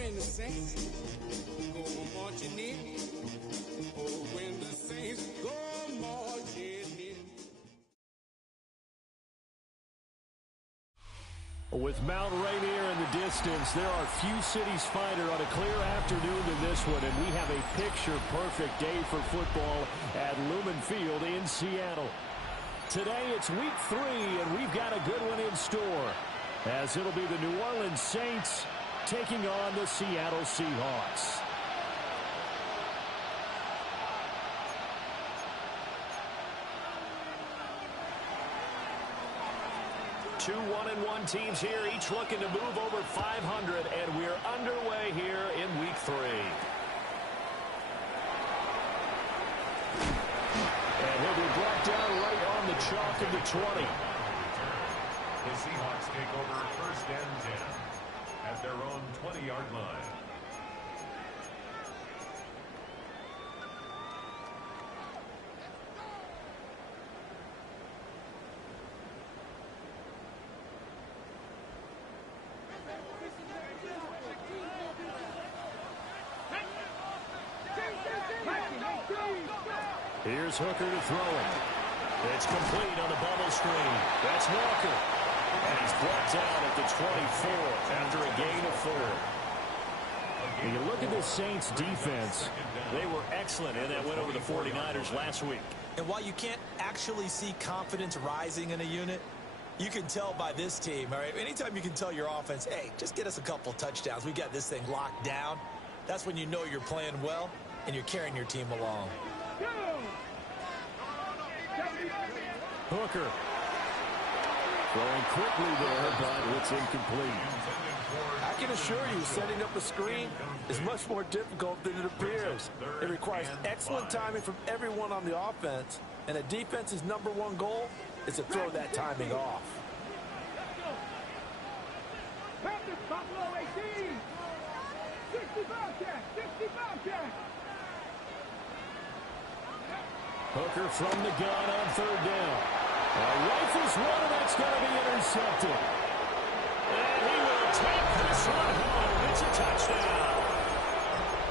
when the saints go marching in. Oh, when the saints go marching in. With Mount Rainier in the distance, there are few cities finer on a clear afternoon than this one, and we have a picture-perfect day for football at Lumen Field in Seattle. Today it's week 3, and we've got a good one in store, as it'll be the New Orleans Saints taking on the Seattle Seahawks. Two 1-1 teams here, each looking to move over 500, and we're underway here in week 3. And he'll be brought down right on the chalk of the 20. The Seahawks take over 1st and 10 at their own 20-yard line. Here's Hooker to throw it. It's complete on the bubble screen. That's Walker. And he's brought down at the 24 after a gain of 4. When you look at the Saints defense, they were excellent in that win over the 49ers last week. And while you can't actually see confidence rising in a unit, you can tell by this team, all right? Anytime you can tell your offense, hey, just get us a couple touchdowns. We got this thing locked down. That's when you know you're playing well and you're carrying your team along. Hooker throwing quickly there, but it's incomplete. I can assure you, setting up a screen is much more difficult than it appears. It requires excellent timing from everyone on the offense, and the defense's #1 goal is to throw that timing off. Hooker from the gun on 3rd down. Rifles one, and that's going to be intercepted. And he will take this one home. It's a touchdown.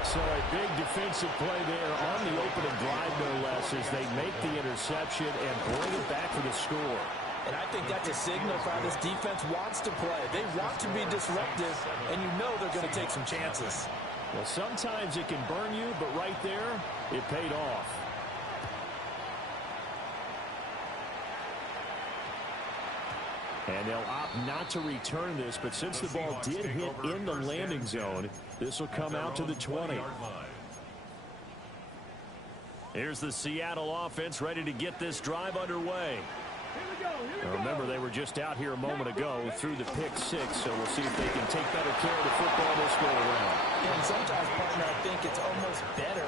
So a big defensive play there on the opening drive, no less, as they make the interception and bring it back for the score. And I think that's a signal for how this defense wants to play. They want to be disruptive, and you know they're going to take some chances. Well, sometimes it can burn you, but right there, it paid off. And they'll opt not to return this, but since the ball did hit in the landing zone, this will come out to the 20. Here's the Seattle offense ready to get this drive underway. Now remember, they were just out here a moment ago through the pick 6, so we'll see if they can take better care of the football this go around. And sometimes, partner, I think it's almost better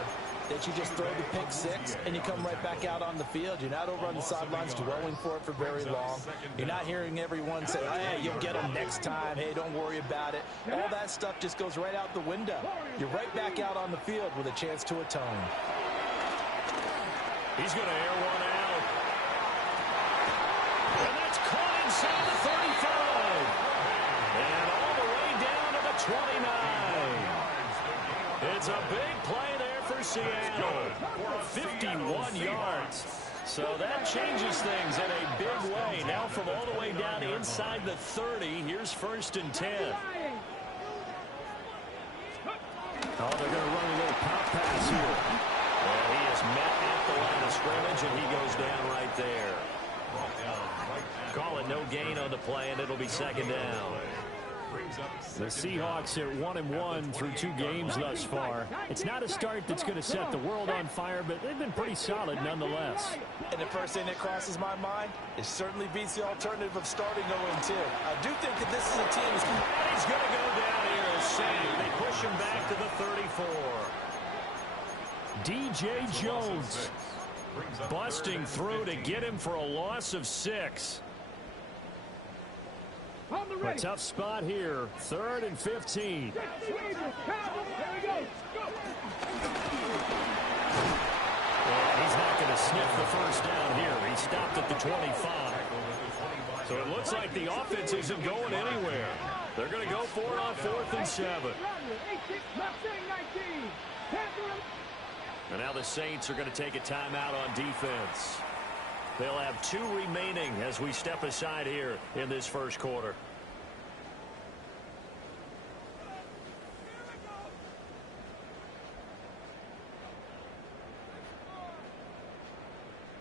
that you just throw the pick 6 and you come right back out on the field. You're not over on the sidelines dwelling for it for very long. You're not hearing everyone say, hey, you'll get them next time. Hey, don't worry about it. All that stuff just goes right out the window. You're right back out on the field with a chance to atone. He's going to air one out. And that's caught inside the 35. And all the way down to the 29. It's a big play there for Seattle. 51 yards. So that changes things in a big way. Now from all the way down inside the 30, here's 1st and 10. Oh, they're going to run a little pop pass here. And he is met at the line of scrimmage, and he goes down right there. Call it no gain on the play, and it'll be 2nd down. The Seahawks at 1-1 through 2 games thus far. It's not a start that's going to set the world on fire, but they've been pretty solid nonetheless. And the first thing that crosses my mind, it certainly beats the alternative of starting 0-2. I do think that this is a team that's... He's going to go down here as saved. They push him back to the 34. DJ Jones busting through to get him for a loss of 6. A tough spot here. 3rd and 15. And he's not going to sniff the first down here. He stopped at the 25. So it looks like the offense isn't going anywhere. They're going to go for it on 4th and 7. And now the Saints are going to take a timeout on defense. They'll have 2 remaining as we step aside here in this first quarter.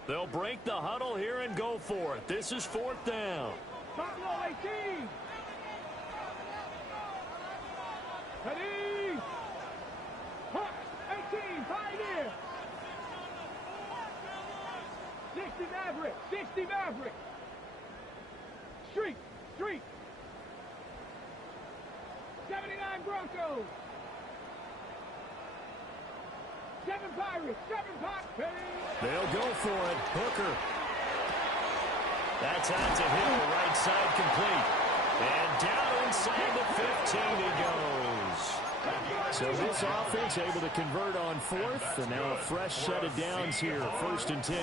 They'll break the huddle here and go for it. This is 4th down. 18. Ready. 18, pioneer. 60 Maverick, 60 Maverick. Street. 79 Broncos. 7 Pirates, 7 Pirates. They'll go for it. Hooker. That's out to Hill, right side complete. And down inside the 15 he goes. So this offense able to convert on 4th, and now a fresh set of downs here, 1st and 10.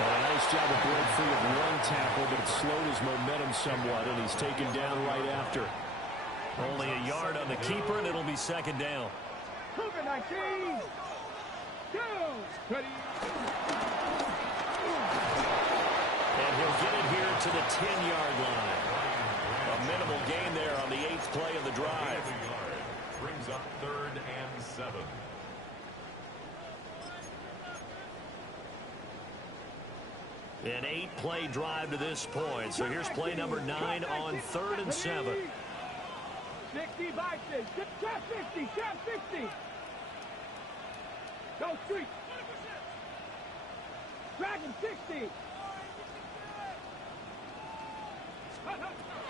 A nice job of breaking free of 1 tackle, but it slowed his momentum somewhat, and he's taken down right after. Only a yard on the keeper, and it'll be 2nd down. 19. Down. Ready. And he'll get it here to the 10-yard line. A minimal gain there on the 8th play of the drive. Brings up 3rd and 7. An 8-play drive to this point. So here's play number 9 on 3rd and 7. 60 by 6. Trap 60. Trap 60. Go street. Dragon 60.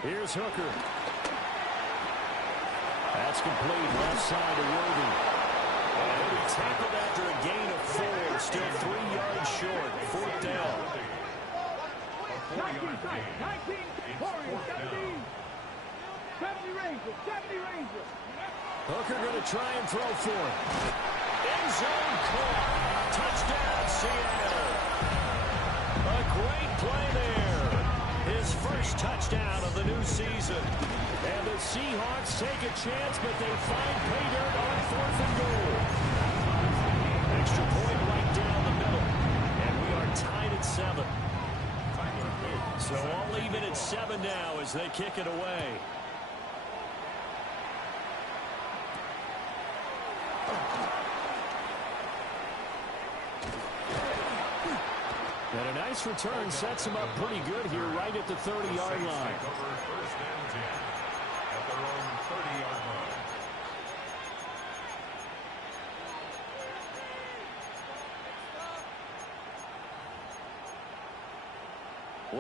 Here's Hooker. That's complete. Left side to Worthy. And he'll be tackled after a gain of 4. Still 3 yards short. 4th down. 19 sight. 19. Warriors 17. 70 Rangers. 70 Rangers. Hooker going to try and throw for it. End zone caught. Touchdown, Seattle. A great play there. His first touchdown of the new season. And the Seahawks take a chance, but they find pay dirt on 4th and goal. Extra point right down the middle. And we are tied at 7. So all even at 7 now as they kick it away. And a nice return sets him up pretty good here right at the 30-yard line. Take over 1st and 10 at their own 30-yard line.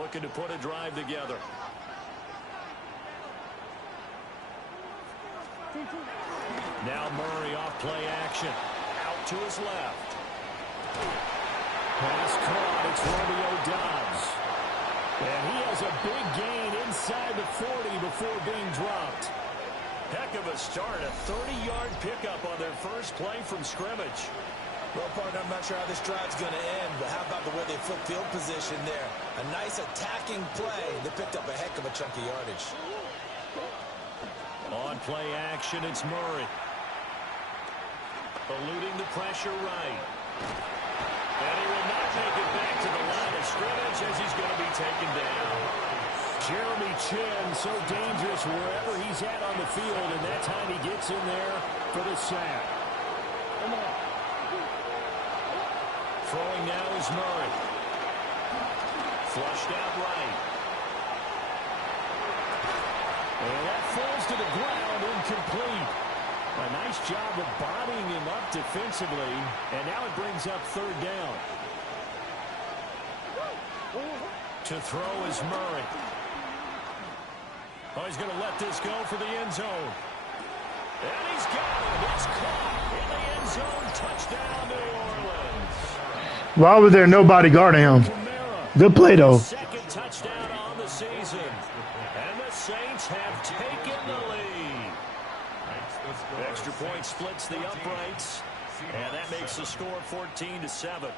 Looking to put a drive together. Now Murray off play action. Out to his left. Pass caught. It's Romeo Doubs. And he has a big gain inside the 40 before being dropped. Heck of a start. A 30-yard pickup on their first play from scrimmage. Well, partner, I'm not sure how this drive's going to end, but how about the way they flip field position there? A nice attacking play. They picked up a heck of a chunk of yardage. On play action, it's Murray. Eluding the pressure right. And he will not make it back to the line of scrimmage as he's going to be taken down. Jeremy Chin, so dangerous wherever he's at on the field, and that time he gets in there for the sack. Throwing now is Murray. Flushed out right. And that falls to the ground, incomplete. A nice job of bodying him up defensively, and now it brings up 3rd down. To throw is Murray. Oh, he's going to let this go for the end zone. And he's got it. It's caught in the end zone. Touchdown, New Orleans. Why was there nobody guarding him? Good play, though. Second touchdown on the season. And the Saints have taken the lead. Extra point splits the uprights. And that makes the score 14-7.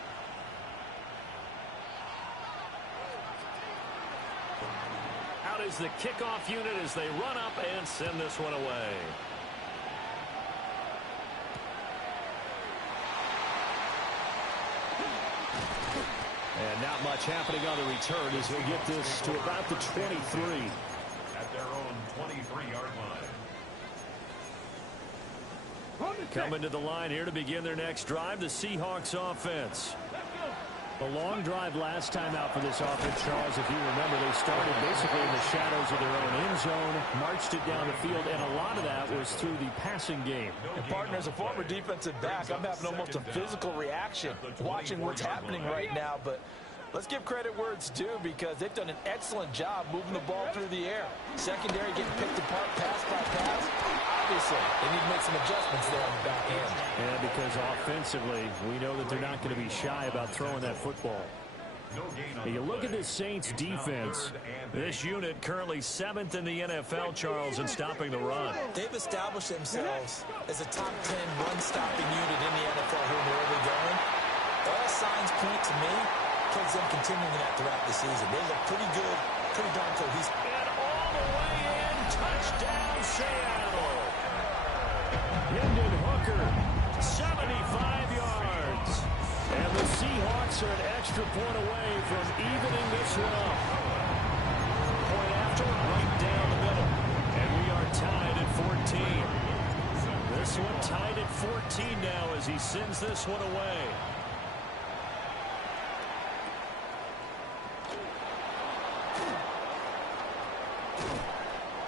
out is the kickoff unit as they run up and send this one away. And not much happening on the return as they get this to about the 23. At their own 23-yard line. Coming to the line here to begin their next drive, the Seahawks offense. A long drive last time out for this offense, Charles. If you remember, they started basically in the shadows of their own end zone, marched it down the field, and a lot of that was through the passing game. And partner, as a former defensive back, I'm having almost a physical reaction watching what's happening right now. But let's give credit where it's due, because they've done an excellent job moving the ball through the air. Secondary getting picked apart pass by pass. Obviously, they need to make some adjustments there on the back end. Yeah, because offensively, we know that they're not going to be shy about throwing that football. You look at this Saints defense. This unit currently 7th in the NFL, Charles, in stopping the run. They've established themselves as a top 10 run-stopping unit in the NFL here in the early going. All signs point to me towards them continuing that throughout the season. They look pretty good, pretty darn cohesive. And all the way in, touchdown Seattle. Hendon Hooker, 75 yards. And the Seahawks are an extra point away from evening this one up. Point after, right down the middle. And we are tied at 14. This one tied at 14 now as he sends this one away.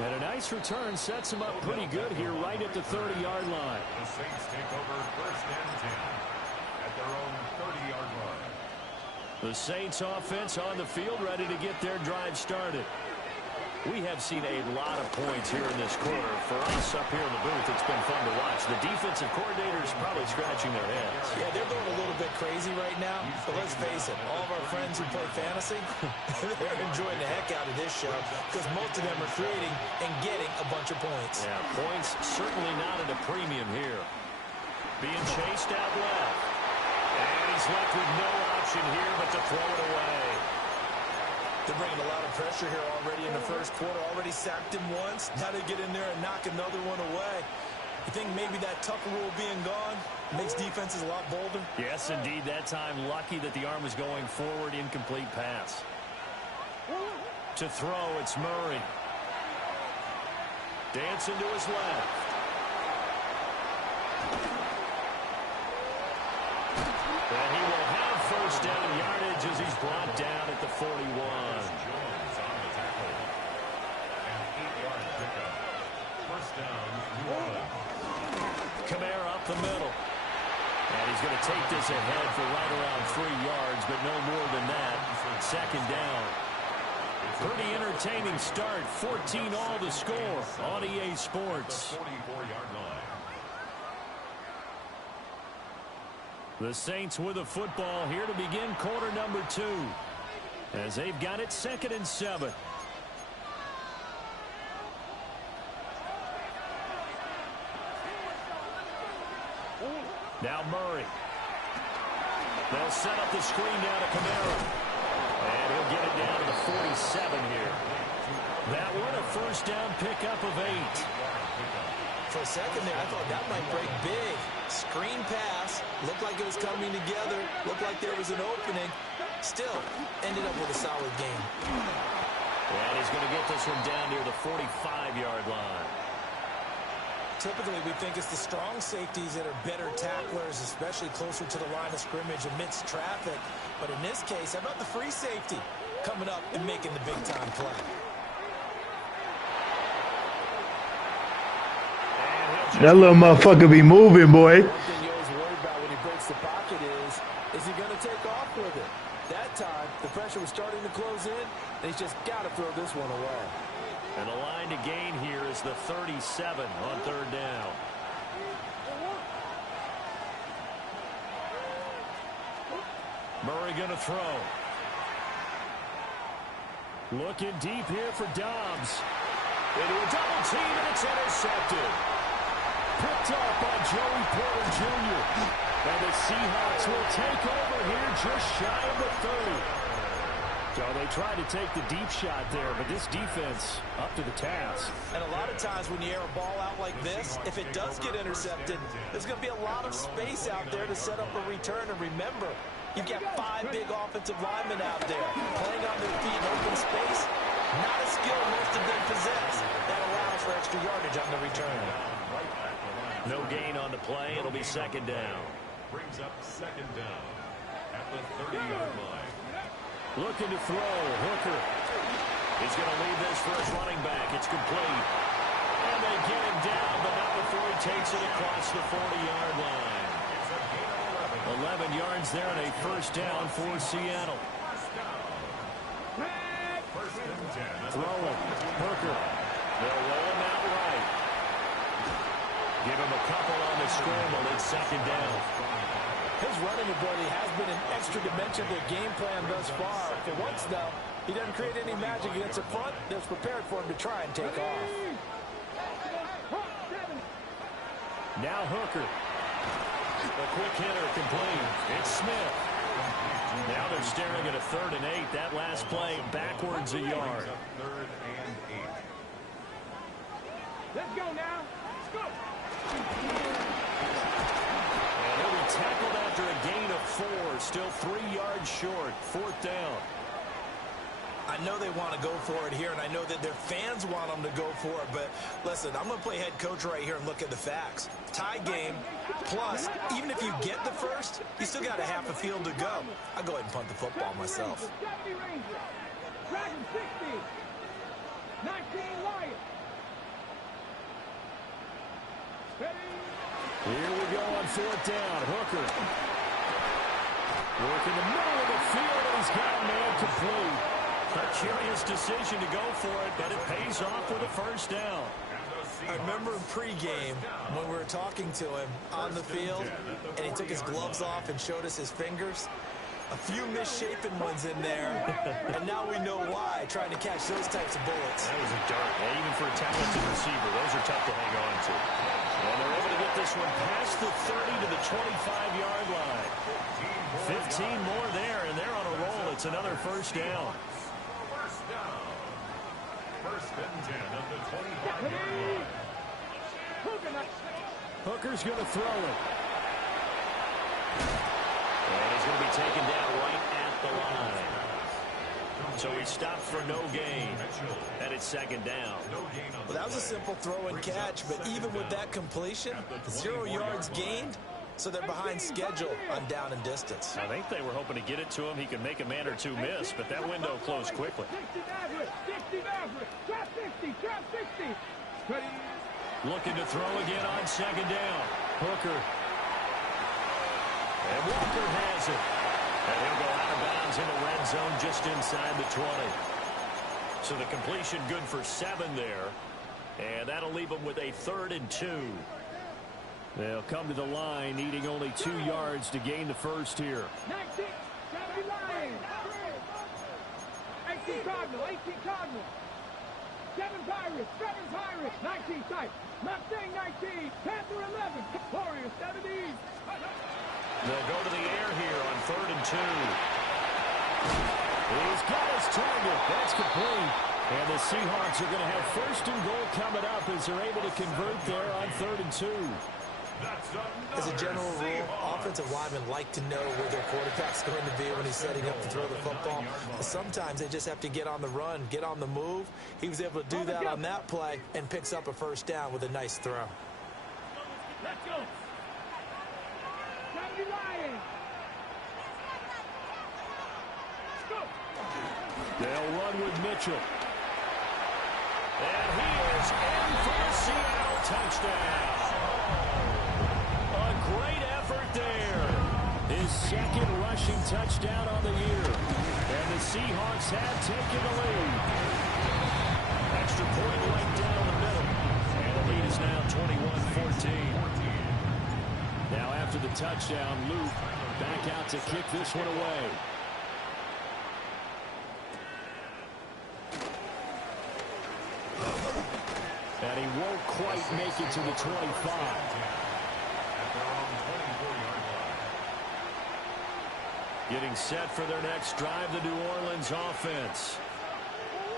And a nice return sets him up pretty good here right at the 30-yard line. The Saints take over first and 10 at their own 30-yard line. The Saints offense on the field ready to get their drive started. We have seen a lot of points here in this quarter. For us up here in the booth, it's been fun to watch. The defensive coordinators probably scratching their heads. Yeah, they're going a little bit crazy right now. But let's face it, all of our friends who play fantasy, they're enjoying the heck out of this show because most of them are creating and getting a bunch of points. Yeah, points certainly not at a premium here. Being chased out left. And he's left with no option here but to throw it away. They're bringing a lot of pressure here already in the first quarter. Already sacked him once. Now they get in there and knock another one away. You think maybe that Tucker rule being gone makes defenses a lot bolder? Yes, indeed. That time lucky that the arm was going forward. Incomplete pass. To throw, it's Murray. Dancing to his left. And he will have first down yardage as he's brought down at the 41. Jones on the tackle. An 8-yard pickup. First down, New Orleans. Kamara up the middle. And he's going to take this ahead for right around 3 yards, but no more than that. Second down. Pretty entertaining start. 14 all to score on EA Sports. 44-yard line. The Saints with the football here to begin quarter number 2. As they've got it 2nd and 7. Now Murray. They'll set up the screen down to Kamara. And he'll get it down to the 47 here. That one a first down pickup of 8. For a second there, I thought that might break big. Screen pass. Looked like it was coming together. Looked like there was an opening. Still, ended up with a solid game. And he's going to get this one down near the 45-yard line. Typically, we think it's the strong safeties that are better tacklers, especially closer to the line of scrimmage amidst traffic. But in this case, how about the free safety coming up and making the big-time play? That little motherfucker be moving, boy. One thing you always worry about when he breaks the pocket is he going to take off with it? That time, the pressure was starting to close in, and he's just got to throw this one away. And the line to gain here is the 37 on 3rd down. Murray going to throw. Looking deep here for Dobbs. Into a double team, and it's intercepted. Picked up by Joey Porter Jr. And the Seahawks will take over here just shy of the 30. So they tried to take the deep shot there, but this defense up to the task. And a lot of times when you air a ball out like this, if it does get intercepted, there's going to be a lot of space out there to set up a return. And remember, you've got 5 big offensive linemen out there playing on their feet in open space. Not a skill most of them possess. That allows for extra yardage on the return. No gain on the play. It'll be second down. Brings up second down at the 30-yard line. Looking to throw. Hooker. He's going to leave this for his running back. It's complete. And they get him down, but not before he takes it across the 40-yard line. 11 yards there and a first down for Seattle. Throwing. Hooker. They'll roll him out right. Give him a couple on the scramble. It's second down. His running ability has been an extra dimension to the game plan thus far. For once, though, he doesn't create any magic against the front that's prepared for him to try and take off. Now Hooker. A quick hitter complete. It's Smith. Now they're staring at a 3rd and 8. That last play backwards a yard. 3rd and 8. Let's go now. Let's go. And he'll be tackled after a gain of 4. Still 3 yards short. 4th down. I know they want to go for it here, and I know that their fans want them to go for it, but listen, I'm going to play head coach right here and look at the facts. Tie game, plus, even if you get the first, you still got a half a field to go. I'll go ahead and punt the football myself. Dragon 60. 19 Lions. Here we go on 4th down. Hooker. Working the middle of the field, and he's got a man complete. A curious decision to go for it, but it pays off with a first down. I remember in pregame when we were talking to him on the field, and he took his gloves off and showed us his fingers. A few misshapen ones in there, and now we know why, trying to catch those types of bullets. That was a dart. Yeah, even for a talented receiver, those are tough to hang on to. And they're able to get this one past the 30 to the 25-yard line. 15 more there, and they're on a roll. It's another first down. First and 10 of the 25-yard line. Hooker's going to throw it. And he's going to be taken down right at the line. So he stopped for no gain. And it's second down. Well, that was a simple throw and catch, but even with that completion, 0 yards gained, so they're behind schedule on down and distance. I think they were hoping to get it to him. He could make a man or two miss, but that window closed quickly. 60 trap 60, trap 60. Looking to throw again on second down. Hooker. And Walker has it. And he'll go out of bounds in the red zone just inside the 20. So the completion good for 7 there. And that'll leave them with a 3rd and 2. They'll come to the line, needing only 2 yards to gain the first here. 19, Lions. 18 Cardinal, 18 Cardinal. 7 Pirates, 7 Pirates. 19 type. Mustang 19, Panther 11. Warriors 70s. They'll go to the air here on 3rd and 2. He's got his target. That's complete. And the Seahawks are going to have 1st and goal coming up as they're able to convert there on 3rd and 2. As a general rule, offensive linemen like to know where their quarterback's going to be when he's setting up to throw the football. But sometimes they just have to get on the run, get on the move. He was able to do that on that play and picks up a first down with a nice throw. Let's go. 70 Lions. Let's go. They'll run with Mitchell. And he is in for a Seattle touchdown. A great effort there. His 2nd rushing touchdown on the year. And the Seahawks have taken the lead. Extra point right down the middle. And the lead is now 21-14. Now after the touchdown, Luke back out to kick this one away. And he won't quite make it to the 25. Getting set for their next drive, the New Orleans offense.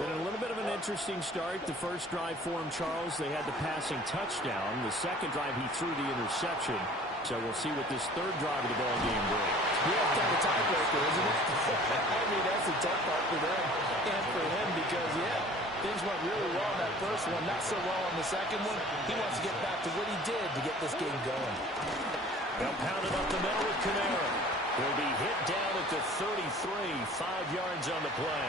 Been a little bit of an interesting start. The first drive for him, Charles, they had the passing touchdown. The second drive, he threw the interception. So we'll see what this third drive of the ball game brings. We have to have a tiebreaker, isn't it? I mean, that's the tough part for them and for him because, things went really well in that first one, not so well in the second one. He wants to get back to what he did to get this game going. They'll pound it up the middle with Kamara. He'll be hit down at the 33, 5 yards on the play.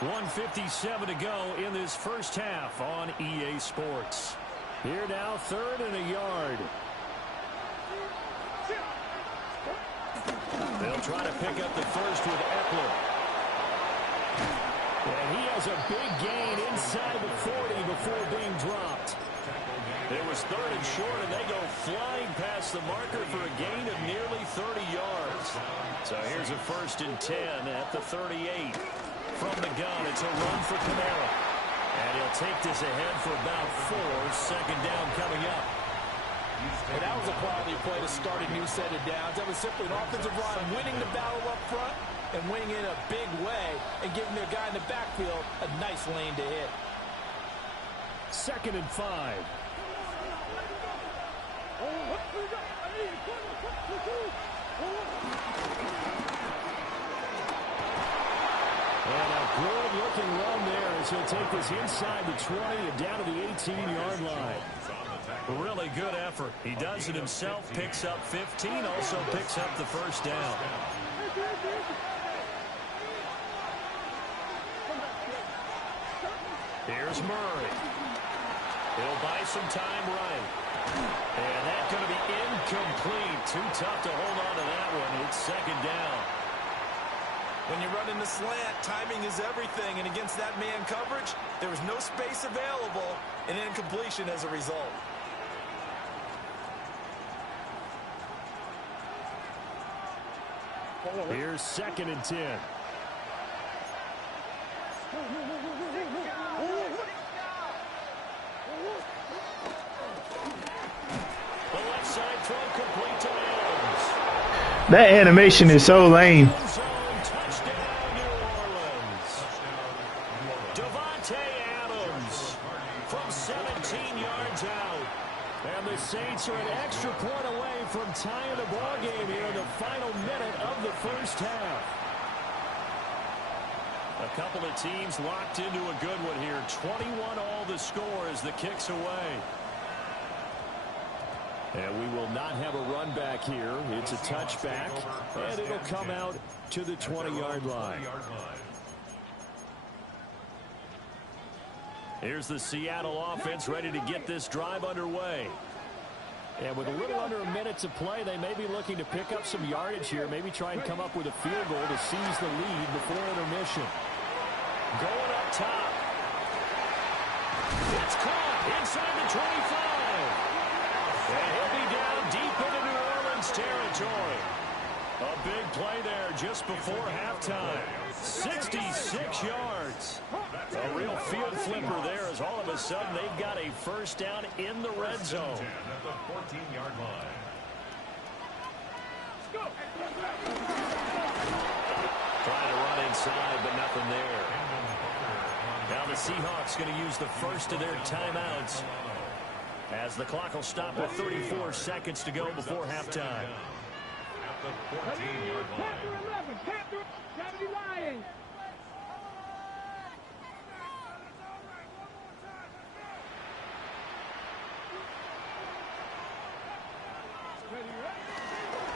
1:57 to go in this first half on EA Sports. Here now, 3rd and a yard. They'll try to pick up the first with Eckler. And he has a big gain inside the 40 before being dropped. It was 3rd and short, and they go flying past the marker for a gain of nearly 30 yards. So here's a 1st and 10 at the 38. From the gun, it's a run for Kamara. And he'll take this ahead for about 4. 2nd down coming up. And that was a quality play to start a new set of downs. That was simply an offensive line winning the battle up front and winning in a big way and giving their guy in the backfield a nice lane to hit. 2nd and 5. And a good-looking run there as he'll take this inside the 20 and down to the 18-yard line. Really good effort. He does it himself, picks up 15, also picks up the 1st down. Here's Murray. He'll buy some time running. And that's going to be incomplete. Too tough to hold on to that one. It's 2nd down. When you're running the slant, timing is everything. And against that man coverage, there was no space available and incompletion as a result. Here's 2nd and 10. The left side throw complete to Adams. That animation is so lame. Touchdown, New Orleans. Devontae Adams from 17 yards out. And the Saints are an extra point away from tying the ball game here in the final minute of the first half. A couple of teams locked into a good one here. 21 all the score as the kick's away. And we will not have a run back here. It's a touchback, and it'll come out to the 20-yard line. Here's the Seattle offense ready to get this drive underway. And with a little under a minute to play, they may be looking to pick up some yardage here, maybe try and come up with a field goal to seize the lead before intermission. Going up top. It's caught inside the 25. And he'll be down deep into New Orleans territory. A big play there just before halftime. 66 yards. A real field flipper there as all of a sudden they've got a 1st down in the red zone. At the 14-yard line. Trying to run inside, but nothing there. Now the Seahawks going to use the first of their timeouts as the clock will stop with 34 seconds to go before halftime. At the 14-yard line. Panther 11, Panther 70 Lions.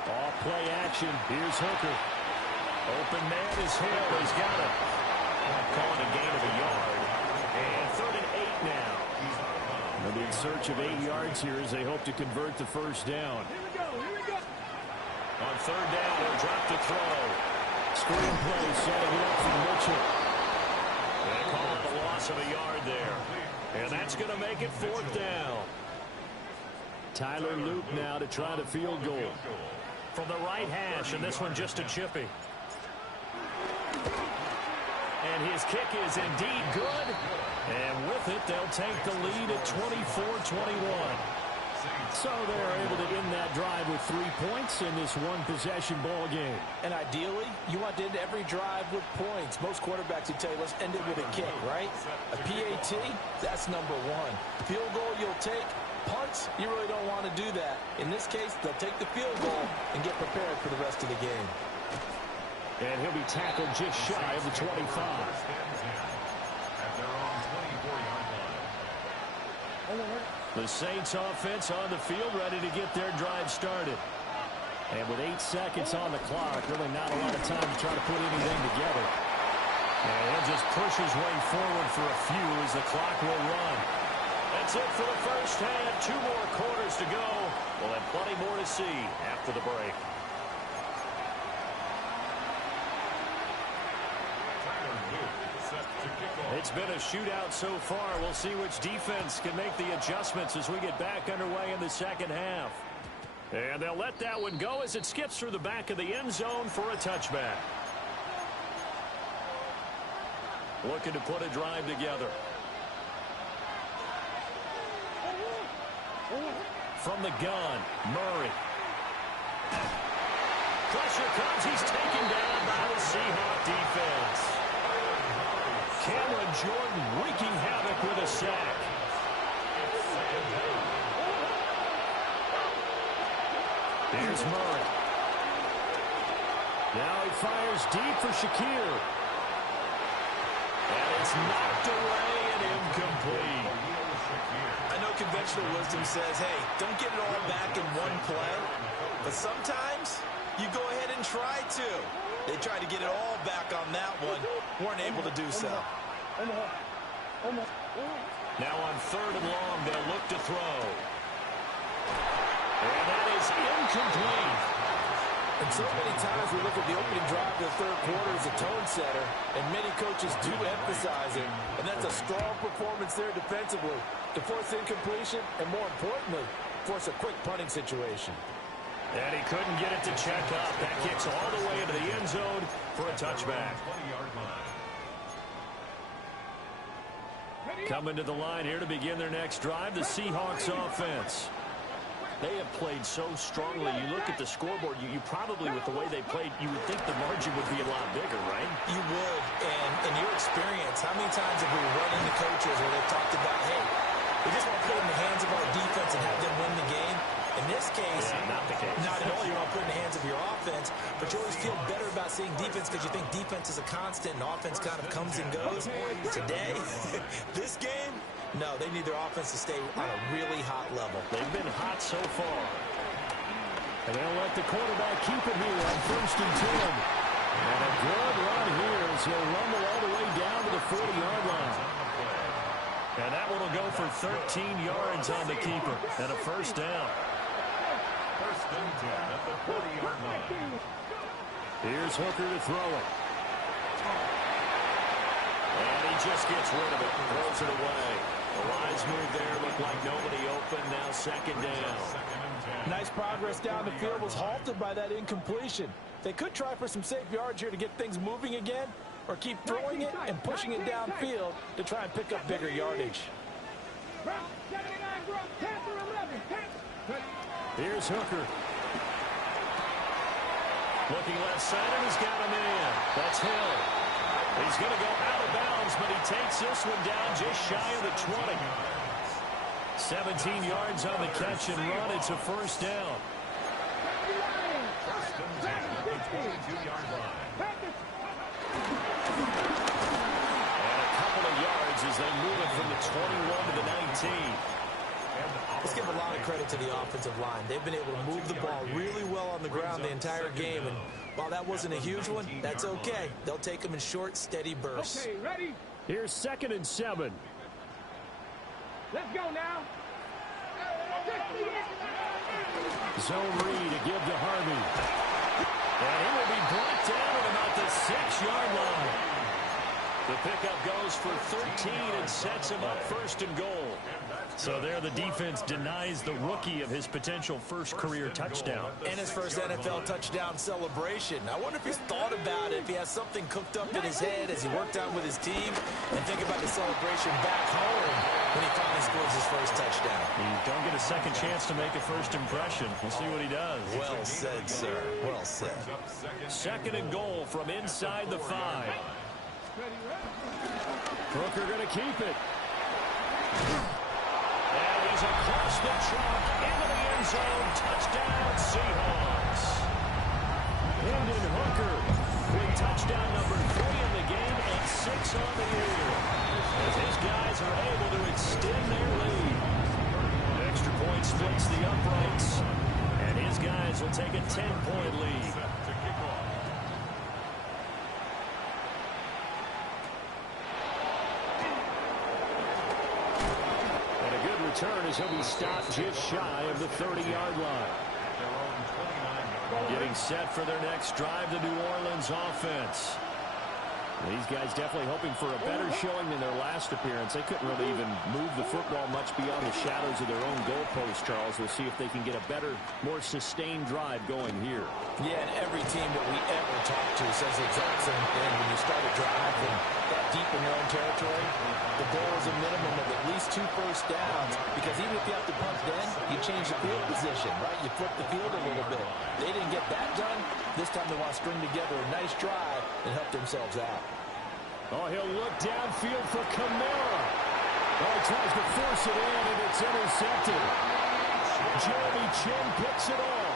Off play action. Here's Hooker. Open man is Hill. He's got it. Calling a gain of a yard. And 3rd and 8 now. They'll be in search of 8 yards here as they hope to convert the 1st down. Here we go, here we go. On 3rd down, they'll drop the throw. Screen play setting it up for Mitchell. They call it the loss of a yard there. And that's going to make it 4th down. Tyler Luke now to try the field goal. From the right hash, and this one just a chippy. And his kick is indeed good. And with it, they'll take the lead at 24-21. So they're able to end that drive with 3 points in this one-possession ball game. And ideally, you want to end every drive with points. Most quarterbacks would tell you, let's end it with a kick, right? A PAT, that's number one. Field goal you'll take. Punts, you really don't want to do that. In this case, they'll take the field goal and get prepared for the rest of the game. And he'll be tackled just shy of the 25. The Saints offense on the field, ready to get their drive started. And with 8 seconds on the clock, really not a lot of time to try to put anything together. And he'll just push his way forward for a few as the clock will run. That's it for the first half. 2 more quarters to go. We'll have plenty more to see after the break. It's been a shootout so far. We'll see which defense can make the adjustments as we get back underway in the second half. And they'll let that one go as it skips through the back of the end zone for a touchback. Looking to put a drive together. From the gun, Murray. Pressure comes. He's taken down by the Seahawks defense. Cameron Jordan wreaking havoc with a sack. Here's Murray. Now he fires deep for Shakir. And it's knocked away and incomplete. I know conventional wisdom says, hey, don't get it all back in one play. But sometimes you go ahead and try to. They tried to get it all back on that one. Weren't able to do so. Now on 3rd and long, they'll look to throw. And that is incomplete. And so many times we look at the opening drive of the third quarter as a tone setter, and many coaches do emphasize it. And that's a strong performance there defensively to force incompletion and, more importantly, force a quick punting situation. And he couldn't get it to check up. That kicks all the way into the end zone for a touchback. Coming to the line here to begin their next drive, the Seahawks offense. They have played so strongly. You look at the scoreboard, you probably, with the way they played, you would think the margin would be a lot bigger, right? You would. And in your experience, how many times have we run into coaches where they've talked about, hey, we just want to put it in the hands of our defense and have them win the game? In this case, not the case. Not at all. You want to put it in the hands of your offense, but you always feel better about seeing defense because you think defense is a constant and offense kind of comes and goes. Today, this game, no, they need their offense to stay on a really hot level. They've been hot so far. And they'll let the quarterback keep it here on 1st and 10. And a good run here as he'll rumble all the way down to the 40-yard line. And that one will go for 13 yards on the keeper and a first down. 1st and 10 at the 40-yard line. Here's Hooker to throw it. And he just gets rid of it, throws it away. The lines move there, look like nobody open, now 2nd down. Nice progress down the field, was halted by that incompletion. They could try for some safe yards here to get things moving again, or keep throwing it and pushing it downfield to try and pick up bigger yardage. Here's Hooker. Looking left side, and he's got him in. That's Hill. He's going to go out of bounds, but he takes this one down just shy of the 20. 17 yards on the catch and run. It's a first down. 1st and 10 at the 22-yard line. And a couple of yards as they move it from the 21 to the 19. Let's give a lot of credit to the offensive line. They've been able to move the ball really well on the ground the entire game. And while that wasn't a huge one, that's okay. They'll take them in short, steady bursts. Okay, ready? Here's 2nd and 7. Let's go now. Zone read to give to Harvey. And he will be brought down at about the 6-yard line. The pickup goes for 13 and sets him up first and goal. So there the defense denies the rookie of his potential first career touchdown. And his first NFL touchdown celebration. I wonder if he's thought about it, if he has something cooked up in his head as he worked out with his team, and think about the celebration back home when he finally scores his first touchdown. You don't get a second chance to make a first impression. We'll see what he does. Well said, sir. Well said. Second and goal from inside the 5. Crooker going to keep it. And he's across the chalk into the end zone. Touchdown, Seahawks. Hendon Hooker with touchdown number 3 in the game and 6 on the year. As his guys are able to extend their lead. Extra point splits the uprights. And his guys will take a 10-point lead. Return as he'll be stopped just shy of the 30-yard line. Getting set for their next drive, the New Orleans offense. These guys definitely hoping for a better showing than their last appearance. They couldn't really even move the football much beyond the shadows of their own goalpost, Charles. We'll see if they can get a better, more sustained drive going here. Yeah, and every team that we ever talk to says the exact same thing. When you start a drive and that deep in your own territory, the goal is a minimum of at least 2 first downs, because even if you have to punt then, you change the field position, right? You flip the field a little bit. They didn't get that done. This time they want to string together a nice drive and help themselves out. Oh, he'll look downfield for Kamara. Oh, he tries to force it in, and it's intercepted. Jeremy Chin picks it off.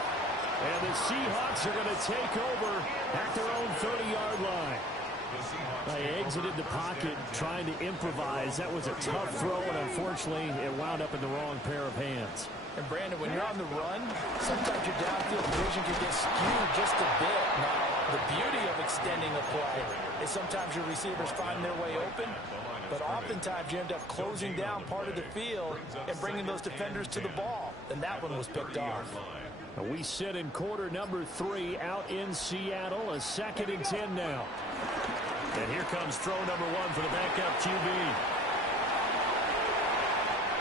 And the Seahawks are going to take over at their own 30-yard line. They exited the pocket trying to improvise. That was a tough throw, and unfortunately, it wound up in the wrong pair of hands. And, Brandon, when you're on the run, sometimes your downfield vision can get skewed just a bit. Now, the beauty of extending a play is sometimes your receivers find their way open, but oftentimes you end up closing down part of the field and bringing those defenders to the ball. And that one was picked off. We sit in quarter number 3 out in Seattle. A 2nd and 10 now. And here comes throw number 1 for the backup QB.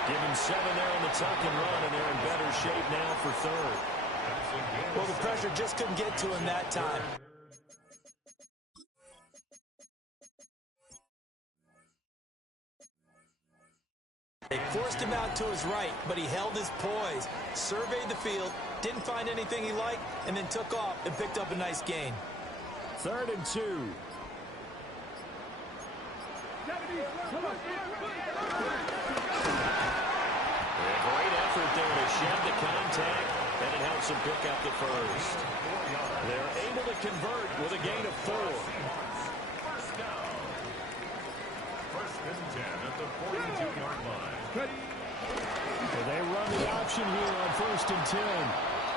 Give him 7 there on the tuck and run, and they're in better shape now for third. Well, the pressure just couldn't get to him that time. They forced him out to his right, but he held his poise, surveyed the field, didn't find anything he liked, and then took off and picked up a nice gain. 3rd and 2. Great effort there to shed the contact, and it helps him pick up the first. They're able to convert with a gain of 4. First and 10 at the 42-yard line. So they run the option here on 1st and 10.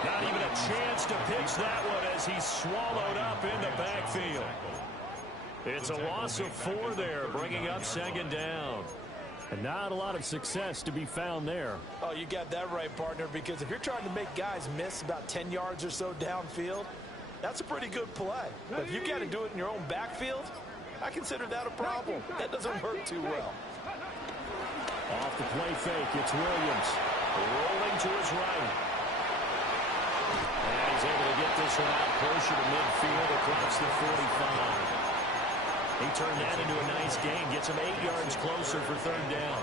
Not even a chance to pitch that one as he's swallowed up in the backfield. It's a loss of 4 there, bringing up 2nd down. And not a lot of success to be found there. Oh, you got that right, partner, because if you're trying to make guys miss about 10 yards or so downfield, that's a pretty good play. But if you got to do it in your own backfield, I consider that a problem. That doesn't work too well. Off the play fake, it's Williams. Rolling to his right. And he's able to get this one out closer to midfield across the 45. He turned that into a nice gain, gets him 8 yards closer for 3rd down.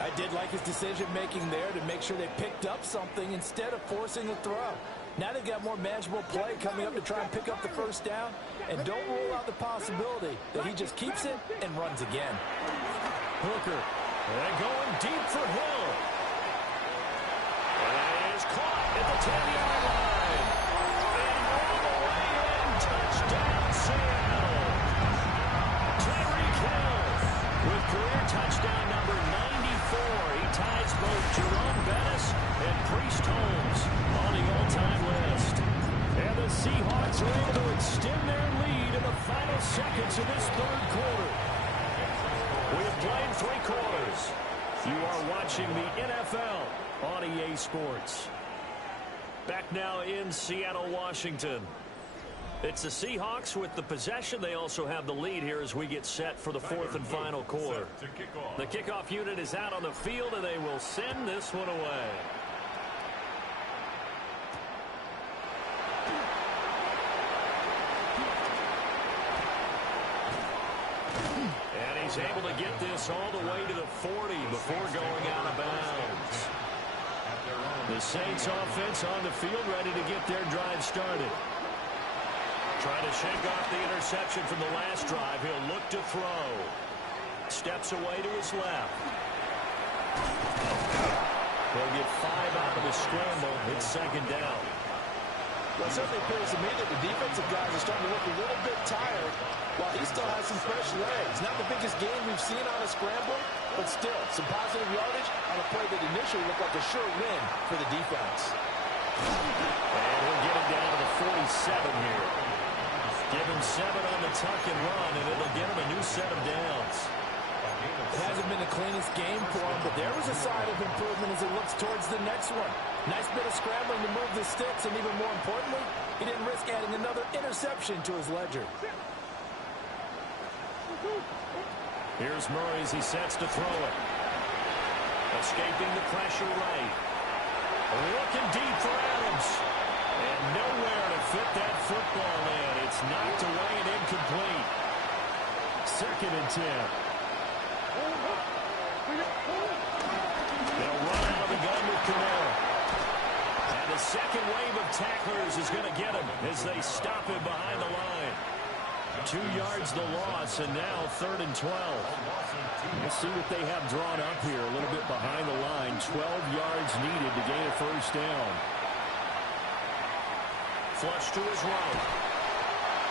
I did like his decision-making there to make sure they picked up something instead of forcing a throw. Now they've got more manageable play coming up to try and pick up the 1st down, and don't rule out the possibility that he just keeps it and runs again. Hooker, and going deep for Hill. And is caught at the 10-yard line. And all the way in, touchdown Seattle. Tyreek Hill with career touchdown number 94. He ties both Jerome Bettis and Priest Holmes on the all-time list. And the Seahawks are able to extend their lead in the final seconds of this 3rd quarter. We have played 3 quarters. You are watching the NFL on EA Sports. Back now in Seattle, Washington. It's the Seahawks with the possession. They also have the lead here as we get set for the fourth and final quarter. The kickoff unit is out on the field, and they will send this one away. And he's able to get this all the way to the 40 before going out of bounds. The Saints offense on the field, ready to get their drive started. Trying to shake off the interception from the last drive. He'll look to throw. Steps away to his left. He'll get 5 out of the scramble. It's second down. Well, it certainly appears to me that the defensive guys are starting to look a little bit tired while he still has some fresh legs. Not the biggest gain we've seen on a scramble, but still some positive yardage on a play that initially looked like a sure win for the defense. And we'll get him down to the 47 here. Give him 7 on the tuck and run, and it'll get him a new set of downs. It hasn't been the cleanest game for him, but there was a sign of improvement as he looks towards the next one. Nice bit of scrambling to move the sticks, and even more importantly, he didn't risk adding another interception to his ledger. Here's Murray as he sets to throw it. Escaping the pressure right. Looking deep for Adams. And nowhere to fit that football in. It's knocked away and incomplete. Second and 10. They'll run out of the gun with Camara. And the second wave of tacklers is going to get him as they stop him behind the line. 2 yards the loss, and now 3rd and 12. Let's see what they have drawn up here. A little bit behind the line. 12 yards needed to gain a first down. Flush to his right.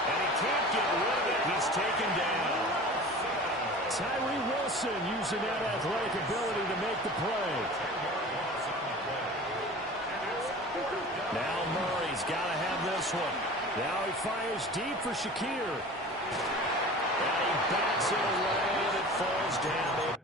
And he can't get rid of it. He's taken down. Tyree Wilson using that athletic ability to make the play. Now Murray's got to have this one. Now he fires deep for Shakir. And he backs it away, and it falls down